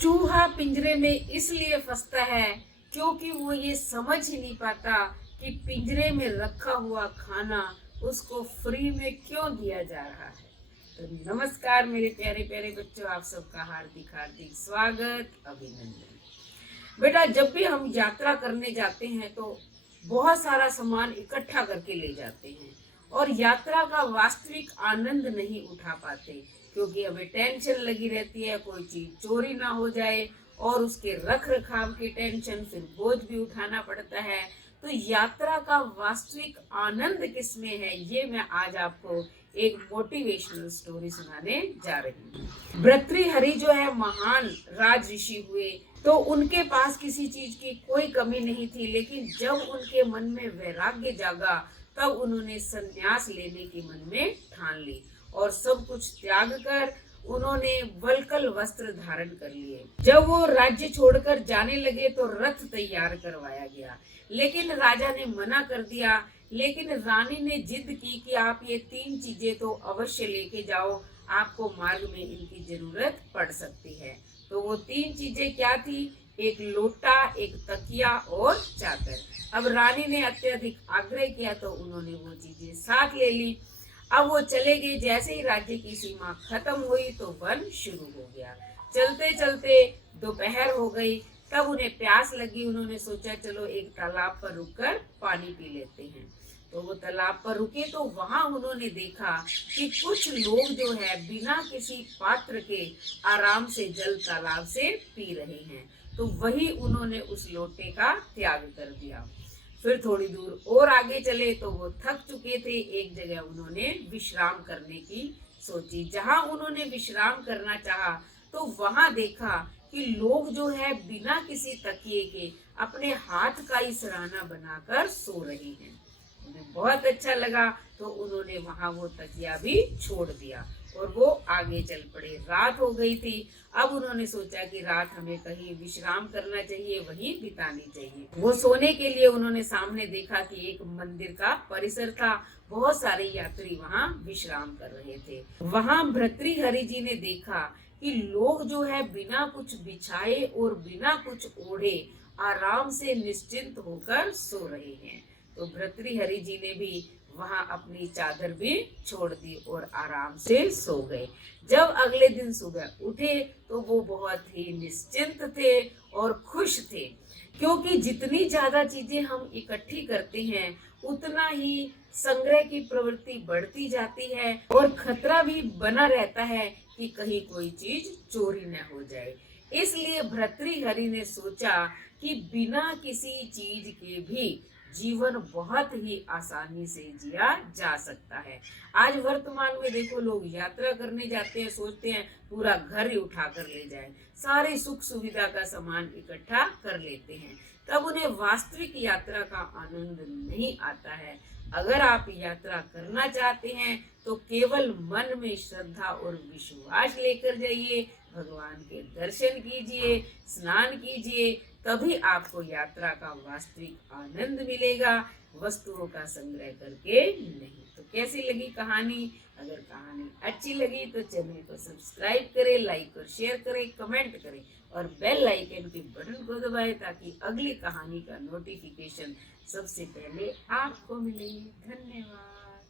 चूहा पिंजरे में इसलिए फंसता है क्योंकि वो ये समझ ही नहीं पाता कि पिंजरे में रखा हुआ खाना उसको फ्री में क्यों दिया जा रहा है। तो नमस्कार मेरे प्यारे प्यारे बच्चों, आप सबका हार्दिक हार्दिक स्वागत, अभिनंदन। बेटा, जब भी हम यात्रा करने जाते हैं तो बहुत सारा सामान इकट्ठा करके ले जाते हैं और यात्रा का वास्तविक आनंद नहीं उठा पाते क्योंकि हमें टेंशन लगी रहती है कोई चीज चोरी ना हो जाए और उसके रख रखाव की टेंशन, फिर बोझ भी उठाना पड़ता है। तो यात्रा का वास्तविक आनंद किसमें है, ये मैं आज आपको एक मोटिवेशनल स्टोरी सुनाने जा रही हूँ। भर्तृहरि जो है महान राज ऋषि हुए, तो उनके पास किसी चीज की कोई कमी नहीं थी, लेकिन जब उनके मन में वैराग्य जागा तब उन्होंने संन्यास लेने की मन में ठान ली और सब कुछ त्याग कर उन्होंने वल्कल वस्त्र धारण कर लिए। जब वो राज्य छोड़कर जाने लगे तो रथ तैयार करवाया गया, लेकिन राजा ने मना कर दिया। लेकिन रानी ने जिद की कि आप ये 3 चीजें तो अवश्य लेके जाओ, आपको मार्ग में इनकी जरूरत पड़ सकती है। तो वो 3 चीजें क्या थी? एक लोटा, एक तकिया और चादर। अब रानी ने अत्यधिक आग्रह किया तो उन्होंने वो चीजें साथ ले ली। अब वो चले गए। जैसे ही राज्य की सीमा खत्म हुई तो वन शुरू हो गया। चलते चलते दोपहर हो गई, तब उन्हें प्यास लगी। उन्होंने सोचा चलो एक तालाब पर रुककर पानी पी लेते हैं। तो वो तालाब पर रुके तो वहां उन्होंने देखा कि कुछ लोग जो है बिना किसी पात्र के आराम से जल तालाब से पी रहे हैं। तो वही उन्होंने उस लोटे का त्याग कर दिया। फिर थोड़ी दूर और आगे चले तो वो थक चुके थे। एक जगह उन्होंने विश्राम करने की सोची। जहां उन्होंने विश्राम करना चाहा तो वहां देखा कि लोग जो है बिना किसी तकिए के अपने हाथ का ही सराहना बनाकर सो रहे हैं। उन्हें बहुत अच्छा लगा तो उन्होंने वहां वो तकिया भी छोड़ दिया और वो आगे चल पड़े। रात हो गई थी। अब उन्होंने सोचा कि रात हमें कहीं विश्राम करना चाहिए, वहीं बितानी चाहिए। वो सोने के लिए उन्होंने सामने देखा कि एक मंदिर का परिसर था। बहुत सारे यात्री वहां विश्राम कर रहे थे। वहां भर्तृहरि जी ने देखा कि लोग जो है बिना कुछ बिछाए और बिना कुछ ओढ़े आराम से निश्चिंत होकर सो रहे हैं। तो भर्तृहरि जी ने भी वहां अपनी चादर भी छोड़ दी और आराम से सो गए। जब अगले दिन सुबह उठे तो वो बहुत ही निश्चिंत थे और खुश थे, क्योंकि जितनी ज्यादा चीजें हम इकट्ठी करते हैं उतना ही संग्रह की प्रवृत्ति बढ़ती जाती है और खतरा भी बना रहता है कि कहीं कोई चीज चोरी न हो जाए। इसलिए भर्तृहरि ने सोचा कि बिना किसी चीज के भी जीवन बहुत ही आसानी से जिया जा सकता है। आज वर्तमान में देखो, लोग यात्रा करने जाते हैं, सोचते हैं पूरा घर ही उठा कर ले जाए, सारे सुख सुविधा का सामान इकट्ठा कर लेते हैं, तब उन्हें वास्तविक यात्रा का आनंद नहीं आता है। अगर आप यात्रा करना चाहते हैं तो केवल मन में श्रद्धा और विश्वास लेकर जाइए, भगवान के दर्शन कीजिए, स्नान कीजिए, तभी आपको यात्रा का वास्तविक आनंद मिलेगा, वस्तुओं का संग्रह करके नहीं। तो कैसी लगी कहानी? अगर कहानी अच्छी लगी तो चैनल को सब्सक्राइब करें, लाइक और शेयर करें, कमेंट करें और बेल आइकन के बटन को दबाएं ताकि अगली कहानी का नोटिफिकेशन सबसे पहले आपको मिले। धन्यवाद।